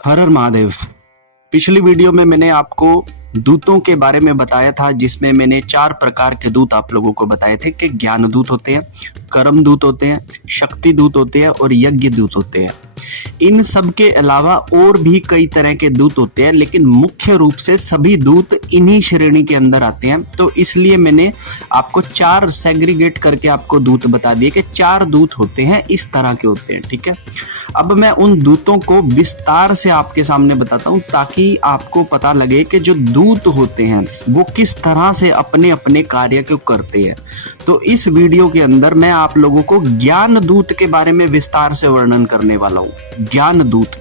हर हर महादेव। पिछली वीडियो में मैंने आपको दूतों के बारे में बताया था, जिसमें मैंने 4 प्रकार के दूत आप लोगों को बताए थे कि ज्ञान दूत होते हैं, कर्म दूत होते हैं, शक्ति दूत होते हैं और यज्ञ दूत होते हैं। इन सब के अलावा और भी कई तरह के दूत होते हैं, लेकिन मुख्य रूप से सभी दूत इन्हीं श्रेणी के अंदर आते हैं। तो इसलिए मैंने आपको 4 सेग्रीगेट करके आपको दूत बता दिए कि 4 दूत होते हैं, इस तरह के होते हैं। ठीक है, अब मैं उन दूतों को विस्तार से आपके सामने बताता हूं, ताकि आपको पता लगे कि जो दूत होते हैं वो किस तरह से अपने अपने कार्य को करते हैं। तो इस वीडियो के अंदर मैं आप लोगों को ज्ञान दूत के बारे में विस्तार से वर्णन करने वाला हूं। ज्ञान दूत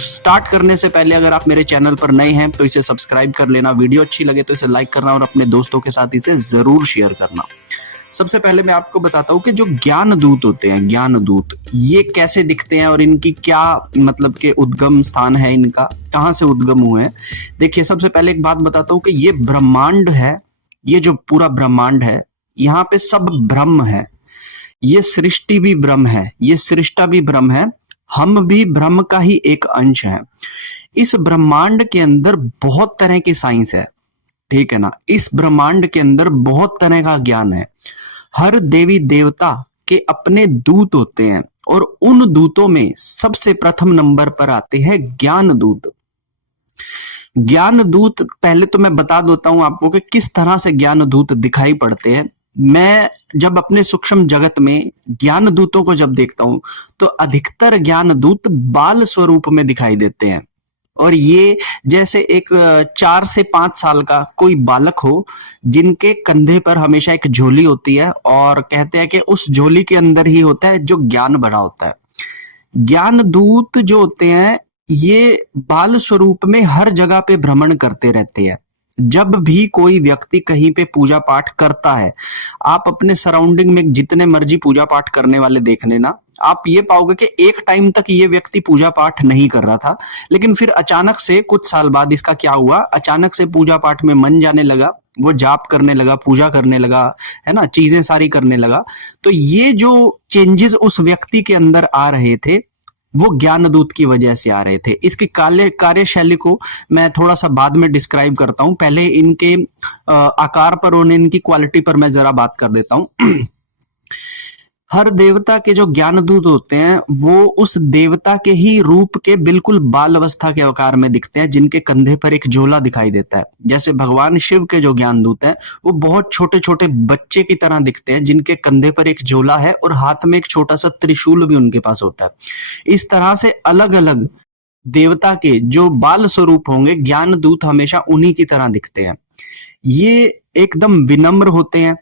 स्टार्ट करने से पहले अगर आप मेरे चैनल पर नए हैं तो इसे सब्सक्राइब कर लेना, वीडियो अच्छी लगे तो इसे लाइक करना और अपने दोस्तों के साथ इसे जरूर शेयर करना। सबसे पहले मैं आपको बताता हूं कि जो ज्ञान दूत होते हैं, ज्ञान दूत ये कैसे दिखते हैं और इनकी क्या मतलब के उद्गम स्थान है, इनका कहां से उद्गम हुए हैं। देखिए, सबसे पहले एक बात बताता हूं कि ये ब्रह्मांड है, ये जो पूरा ब्रह्मांड है, यहाँ पे सब ब्रह्म है। ये सृष्टि भी ब्रह्म है, ये सृष्टा भी ब्रह्म है, हम भी ब्रह्म का ही एक अंश है। इस ब्रह्मांड के अंदर बहुत तरह की साइंस है, ठीक है ना। इस ब्रह्मांड के अंदर बहुत तरह का ज्ञान है। हर देवी देवता के अपने दूत होते हैं और उन दूतों में सबसे प्रथम नंबर पर आते हैं ज्ञान दूत। ज्ञान दूत पहले तो मैं बता देता हूं आपको कि किस तरह से ज्ञान दूत दिखाई पड़ते हैं। मैं जब अपने सूक्ष्म जगत में ज्ञान दूतों को जब देखता हूं तो अधिकतर ज्ञान दूत बाल स्वरूप में दिखाई देते हैं। और ये जैसे एक 4 से 5 साल का कोई बालक हो, जिनके कंधे पर हमेशा एक झोली होती है और कहते हैं कि उस झोली के अंदर ही होता है जो ज्ञान भरा होता है। ज्ञान दूत जो होते हैं ये बाल स्वरूप में हर जगह पे भ्रमण करते रहते हैं। जब भी कोई व्यक्ति कहीं पे पूजा पाठ करता है, आप अपने सराउंडिंग में जितने मर्जी पूजा पाठ करने वाले देख लेना, आप ये पाओगे कि एक टाइम तक ये व्यक्ति पूजा पाठ नहीं कर रहा था, लेकिन फिर अचानक से कुछ साल बाद इसका क्या हुआ, अचानक से पूजा पाठ में मन जाने लगा, वो जाप करने लगा, पूजा करने लगा, है ना, चीजें सारी करने लगा। तो ये जो चेंजेस उस व्यक्ति के अंदर आ रहे थे वो ज्ञान दूत की वजह से आ रहे थे। इसकी कार्यशैली को मैं थोड़ा सा बाद में डिस्क्राइब करता हूं, पहले इनके आकार पर और इनकी क्वालिटी पर मैं जरा बात कर देता हूं। हर देवता के जो ज्ञान दूत होते हैं वो उस देवता के ही रूप के बिल्कुल बाल अवस्था के आकार में दिखते हैं, जिनके कंधे पर एक झोला दिखाई देता है। जैसे भगवान शिव के जो ज्ञान दूत हैं वो बहुत छोटे छोटे बच्चे की तरह दिखते हैं, जिनके कंधे पर एक झोला है और हाथ में एक छोटा सा त्रिशूल भी उनके पास होता है। इस तरह से अलग अलग देवता के जो बाल स्वरूप होंगे, ज्ञान दूत हमेशा उन्हीं की तरह दिखते हैं। ये एकदम विनम्र होते हैं,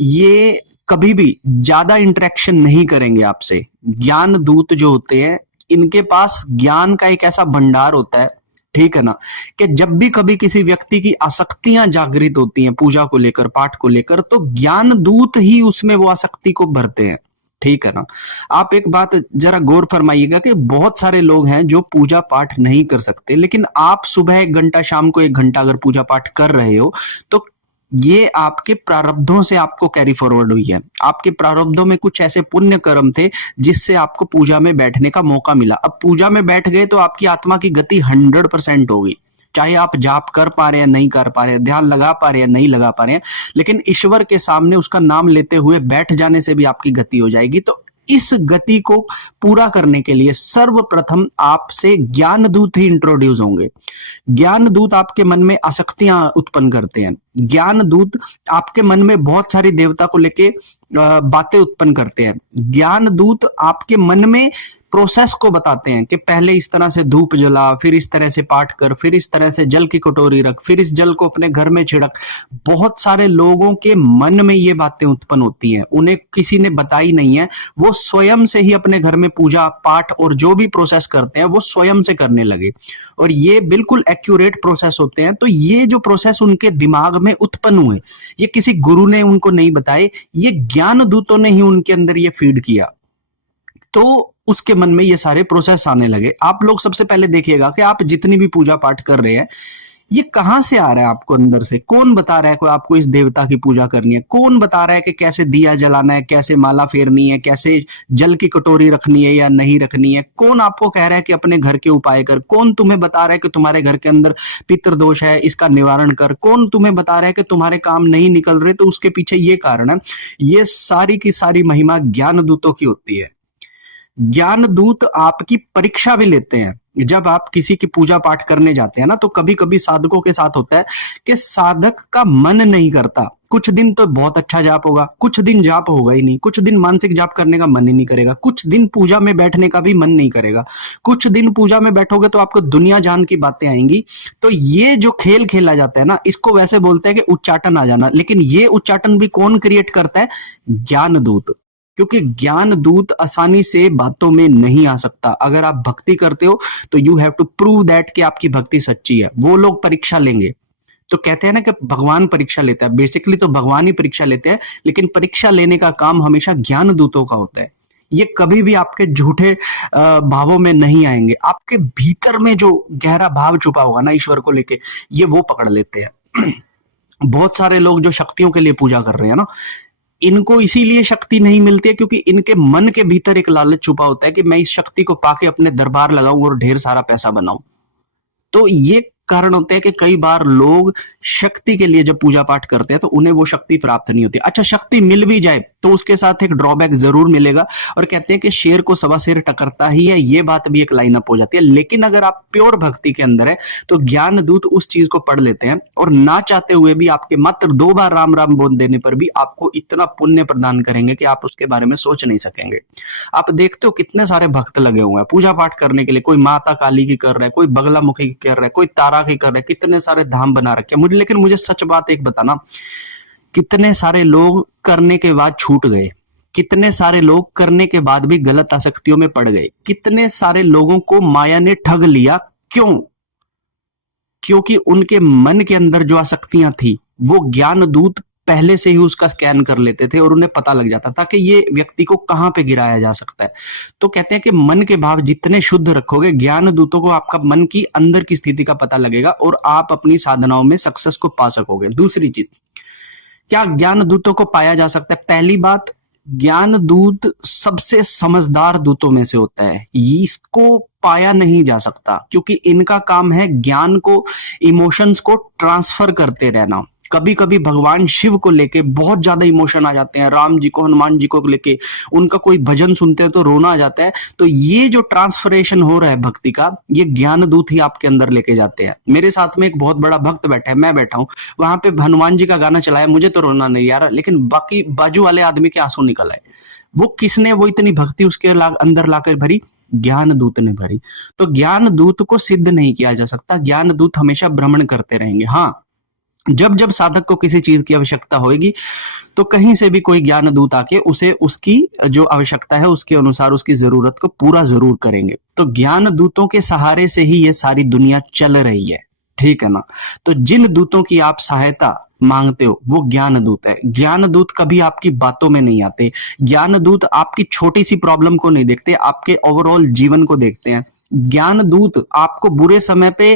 ये कभी भी ज्यादा इंटरेक्शन नहीं करेंगे आपसे। ज्ञान दूत जो होते हैं इनके पास ज्ञान का एक ऐसा भंडार होता है, ठीक है ना, कि जब भी कभी किसी व्यक्ति की आसक्तियां जागृत होती हैं पूजा को लेकर, पाठ को लेकर, तो ज्ञान दूत ही उसमें वो आसक्ति को भरते हैं, ठीक है ना। आप एक बात जरा गौर फरमाइएगा कि बहुत सारे लोग हैं जो पूजा पाठ नहीं कर सकते, लेकिन आप सुबह 1 घंटा, शाम को 1 घंटा अगर पूजा पाठ कर रहे हो तो ये आपके प्रारब्धों से आपको कैरी फॉरवर्ड हुई है। आपके प्रारब्धों में कुछ ऐसे पुण्य कर्म थे जिससे आपको पूजा में बैठने का मौका मिला। अब पूजा में बैठ गए तो आपकी आत्मा की गति 100% होगी, चाहे आप जाप कर पा रहे हैं, नहीं कर पा रहे हैं, ध्यान लगा पा रहे हैं, नहीं लगा पा रहे हैं, लेकिन ईश्वर के सामने उसका नाम लेते हुए बैठ जाने से भी आपकी गति हो जाएगी। तो इस गति को पूरा करने के लिए सर्वप्रथम आपसे ज्ञान दूत ही इंट्रोड्यूस होंगे। ज्ञान दूत आपके मन में आसक्तियां उत्पन्न करते हैं। ज्ञान दूत आपके मन में बहुत सारी देवता को लेके बातें उत्पन्न करते हैं। ज्ञान दूत आपके मन में प्रोसेस को बताते हैं कि पहले इस तरह से धूप जला, फिर इस तरह से पाठ कर, फिर इस तरह से जल की कटोरी रख, फिर इस जल को अपने घर में छिड़क। बहुत सारे लोगों के मन में ये बातें उत्पन्न होती हैं, उन्हें किसी ने बताई नहीं है, वो स्वयं से ही अपने घर में पूजा पाठ और जो भी प्रोसेस करते हैं वो स्वयं से करने लगे, और ये बिल्कुल एक्यूरेट प्रोसेस होते हैं। तो ये जो प्रोसेस उनके दिमाग में उत्पन्न हुए, ये किसी गुरु ने उनको नहीं बताए, ये ज्ञान दूतों ने ही उनके अंदर ये फीड किया, तो उसके मन में ये सारे प्रोसेस आने लगे। आप लोग सबसे पहले देखिएगा कि आप जितनी भी पूजा पाठ कर रहे हैं, ये कहां से आ रहा है आपको अंदर से? कौन बता रहा है कि आपको इस देवता की पूजा करनी है? कौन बता रहा है कि कैसे दिया जलाना है, कैसे माला फेरनी है, कैसे जल की कटोरी रखनी है या नहीं रखनी है? कौन आपको कह रहा है कि अपने घर के उपाय कर? कौन तुम्हें बता रहा है कि तुम्हारे घर के अंदर पितृदोष है, इसका निवारण कर? कौन तुम्हें बता रहा है कि तुम्हारे काम नहीं निकल रहे? तो उसके पीछे ये कारण है। ये सारी की सारी महिमा ज्ञान दूतों की होती है। ज्ञान दूत आपकी परीक्षा भी लेते हैं। जब आप किसी की पूजा पाठ करने जाते हैं ना, तो कभी कभी साधकों के साथ होता है कि साधक का मन नहीं करता। कुछ दिन तो बहुत अच्छा जाप होगा, कुछ दिन जाप होगा ही नहीं, कुछ दिन मानसिक जाप करने का मन ही नहीं करेगा, कुछ दिन पूजा में बैठने का भी मन नहीं करेगा, कुछ दिन पूजा में बैठोगे तो आपको दुनिया जान की बातें आएंगी। तो ये जो खेल खेला जाता है ना, इसको वैसे बोलते हैं कि उच्चाटन आ जाना। लेकिन ये उच्चाटन भी कौन क्रिएट करता है? ज्ञान दूत। क्योंकि ज्ञान दूत आसानी से बातों में नहीं आ सकता। अगर आप भक्ति करते हो तो you have to prove that कि आपकी भक्ति सच्ची है। वो लोग परीक्षा लेंगे। तो कहते हैं ना कि भगवान परीक्षा लेता है। बेसिकली तो भगवान ही परीक्षा लेते हैं, लेकिन परीक्षा लेने का काम हमेशा ज्ञान दूतों का होता है। ये कभी भी आपके झूठे भावों में नहीं आएंगे। आपके भीतर में जो गहरा भाव छुपा होगा ना ईश्वर को लेके, ये वो पकड़ लेते हैं। बहुत सारे लोग जो शक्तियों के लिए पूजा कर रहे हैं ना, इनको इसीलिए शक्ति नहीं मिलती है क्योंकि इनके मन के भीतर एक लालच छुपा होता है कि मैं इस शक्ति को पाके अपने दरबार लगाऊं और ढेर सारा पैसा बनाऊं। तो ये कारण होते हैं कि कई बार लोग शक्ति के लिए जब पूजा पाठ करते हैं तो उन्हें वो शक्ति प्राप्त नहीं होती। अच्छा, शक्ति मिल भी जाए तो उसके साथ एक ड्रॉबैक जरूर मिलेगा, और कहते हैं कि शेर को सवा शेर टकरता ही है। ये बात भी एक लाइन अप हो जाती है। लेकिन अगर आप प्योर भक्ति के अंदर है तो ज्ञान दूत उस चीज को पढ़ लेते हैं, और ना चाहते हुए भी आपके मात्र 2 बार राम राम बोल देने पर भी आपको इतना पुण्य प्रदान करेंगे कि आप उसके बारे में सोच नहीं सकेंगे। आप देखते हो कितने सारे भक्त लगे हुए हैं पूजा पाठ करने के लिए। कोई माता काली की कर रहा है, कोई बगला मुखी की कर रहा है, कोई तारा की कर रहा है, कितने सारे धाम बना रखे हैं। लेकिन मुझे सच बात एक बताना, कितने सारे लोग करने के बाद छूट गए, कितने सारे लोग करने के बाद भी गलत आसक्तियों में पड़ गए, कितने सारे लोगों को माया ने ठग लिया। क्यों? क्योंकि उनके मन के अंदर जो आसक्तियां थी वो ज्ञान दूत पहले से ही उसका स्कैन कर लेते थे और उन्हें पता लग जाता था कि ये व्यक्ति को कहां पे गिराया जा सकता है। तो कहते हैं कि मन के भाव जितने शुद्ध रखोगे, ज्ञान दूतों को आपका मन की अंदर की स्थिति का पता लगेगा और आप अपनी साधनाओं में सक्सेस को पा सकोगे। दूसरी चीज, क्या ज्ञान दूतों को पाया जा सकता है? पहली बात, ज्ञान दूत सबसे समझदार दूतों में से होता है। इसको पाया नहीं जा सकता क्योंकि इनका काम है ज्ञान को, इमोशंस को ट्रांसफर करते रहना। कभी कभी भगवान शिव को लेके बहुत ज्यादा इमोशन आ जाते हैं, राम जी को, हनुमान जी को लेके उनका कोई भजन सुनते हैं तो रोना आ जाता है। तो ये जो ट्रांसफरेशन हो रहा है भक्ति का, ये ज्ञान दूत ही आपके अंदर लेके जाते हैं। मेरे साथ में एक बहुत बड़ा भक्त बैठा है, मैं बैठा हूं, वहां पे हनुमान जी का गाना चलाया, मुझे तो रोना नहीं आ रहा, लेकिन बाकी बाजू वाले आदमी के आंसू निकल आए। वो किसने वो इतनी भक्ति उसके अंदर लाकर भरी? ज्ञान दूत ने भरी। तो ज्ञान दूत को सिद्ध नहीं किया जा सकता। ज्ञान दूत हमेशा भ्रमण करते रहेंगे। हाँ, जब जब साधक को किसी चीज की आवश्यकता होगी तो कहीं से भी कोई ज्ञान दूत आके उसे उसकी जो आवश्यकता है उसके अनुसार उसकी जरूरत को पूरा जरूर करेंगे। तो ज्ञान दूतों के सहारे से ही ये सारी दुनिया चल रही है, ठीक है ना। तो जिन दूतों की आप सहायता मांगते हो वो ज्ञान दूत है। ज्ञान दूत कभी आपकी बातों में नहीं आते। ज्ञान दूत आपकी छोटी सी प्रॉब्लम को नहीं देखते, आपके ओवरऑल जीवन को देखते हैं। ज्ञान दूत आपको बुरे समय पे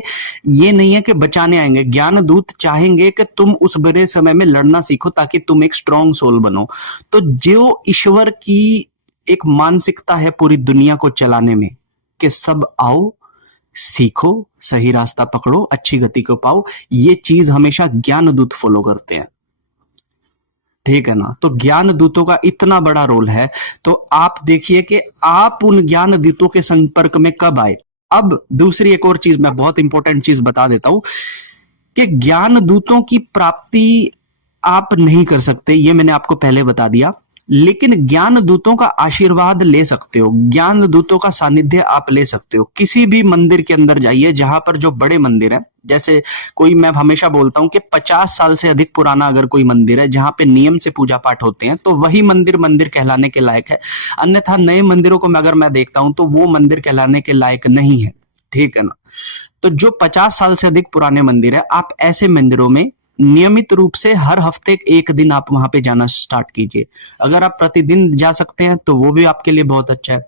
ये नहीं है कि बचाने आएंगे, ज्ञान दूत चाहेंगे कि तुम उस बुरे समय में लड़ना सीखो ताकि तुम एक स्ट्रॉन्ग सोल बनो। तो जो ईश्वर की एक मानसिकता है पूरी दुनिया को चलाने में कि सब आओ, सीखो, सही रास्ता पकड़ो, अच्छी गति को पाओ, ये चीज हमेशा ज्ञान दूत फॉलो करते हैं, ठीक है ना। तो ज्ञान दूतों का इतना बड़ा रोल है। तो आप देखिए कि आप उन ज्ञान दूतों के संपर्क में कब आए। अब दूसरी एक और चीज, मैं बहुत इंपॉर्टेंट चीज बता देता हूं कि ज्ञान दूतों की प्राप्ति आप नहीं कर सकते, ये मैंने आपको पहले बता दिया। लेकिन ज्ञान दूतों का आशीर्वाद ले सकते हो, ज्ञान दूतों का सानिध्य आप ले सकते हो। किसी भी मंदिर के अंदर जाइए जहां पर जो बड़े मंदिर है, जैसे कोई, मैं हमेशा बोलता हूं कि 50 साल से अधिक पुराना अगर कोई मंदिर है जहां पे नियम से पूजा पाठ होते हैं तो वही मंदिर मंदिर कहलाने के लायक है। अन्यथा नए मंदिरों को अगर मैं देखता हूं तो वो मंदिर कहलाने के लायक नहीं है, ठीक है ना। तो जो 50 साल से अधिक पुराने मंदिर है, आप ऐसे मंदिरों में नियमित रूप से हर हफ्ते एक दिन आप वहां पे जाना स्टार्ट कीजिए। अगर आप प्रतिदिन जा सकते हैं तो वो भी आपके लिए बहुत अच्छा है।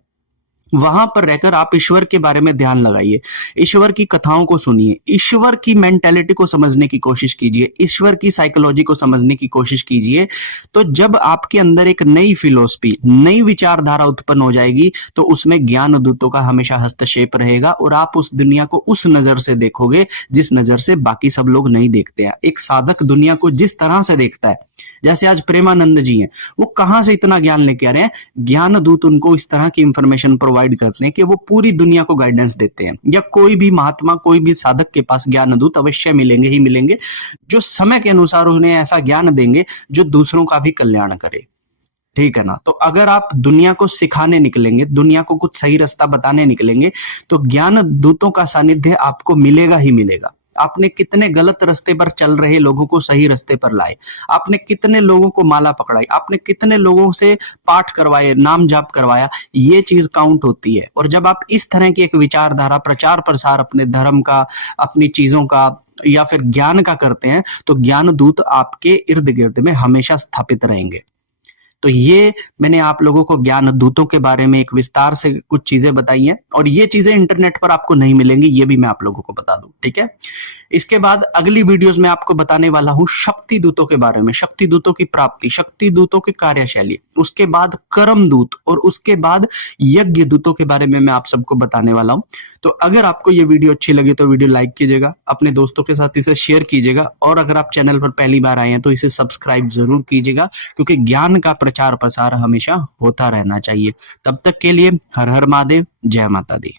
वहां पर रहकर आप ईश्वर के बारे में ध्यान लगाइए, ईश्वर की कथाओं को सुनिए, ईश्वर की मेंटेलिटी को समझने की कोशिश कीजिए, ईश्वर की साइकोलॉजी को समझने की कोशिश कीजिए। तो जब आपके अंदर एक नई फिलॉसफी, नई विचारधारा उत्पन्न हो जाएगी, तो उसमें ज्ञान दूतों का हमेशा हस्तक्षेप रहेगा और आप उस दुनिया को उस नजर से देखोगे जिस नजर से बाकी सब लोग नहीं देखते हैं। एक साधक दुनिया को जिस तरह से देखता है, जैसे आज प्रेमानंद जी हैं, वो कहां से इतना ज्ञान लेके आ रहे हैं? ज्ञान दूत उनको इस तरह की इंफॉर्मेशन प्रोवाइड करते हैं कि वो पूरी दुनिया को गाइडेंस देते हैं। या कोई भी महात्मा, कोई भी साधक के पास ज्ञान दूत अवश्य मिलेंगे ही मिलेंगे, जो समय के अनुसार उन्हें ऐसा ज्ञान देंगे जो दूसरों का भी कल्याण करे। ठीक है ना? तो अगर आप दुनिया को सिखाने निकलेंगे, दुनिया को कुछ सही रास्ता बताने निकलेंगे, तो ज्ञान दूतों का सानिध्य आपको मिलेगा ही मिलेगा। आपने कितने गलत रास्ते पर चल रहे लोगों को सही रास्ते पर लाए, आपने कितने लोगों को माला पकड़ाई, आपने कितने लोगों से पाठ करवाए, नाम जाप करवाया, ये चीज काउंट होती है। और जब आप इस तरह की एक विचारधारा, प्रचार प्रसार अपने धर्म का, अपनी चीजों का या फिर ज्ञान का करते हैं, तो ज्ञान दूत आपके इर्द गिर्द में हमेशा स्थापित रहेंगे। तो ये मैंने आप लोगों को ज्ञान दूतों के बारे में एक विस्तार से कुछ चीजें बताई हैं, और ये चीजें इंटरनेट पर आपको नहीं मिलेंगी, ये भी मैं आप लोगों को बता दूं। ठीक है, इसके बाद अगली वीडियोस में आपको बताने वाला हूं शक्ति दूतों के बारे में, शक्ति दूतों की प्राप्ति, शक्ति दूतों की कार्यशैली, उसके बाद कर्म दूत, और उसके बाद यज्ञ दूतों के बारे में मैं आप सबको बताने वाला हूं। तो अगर आपको ये वीडियो अच्छी लगी तो वीडियो लाइक कीजिएगा, अपने दोस्तों के साथ इसे शेयर कीजिएगा, और अगर आप चैनल पर पहली बार आए हैं तो इसे सब्सक्राइब जरूर कीजिएगा, क्योंकि ज्ञान का प्रचार प्रसार हमेशा होता रहना चाहिए। तब तक के लिए हर हर महादेव, जय माता दी।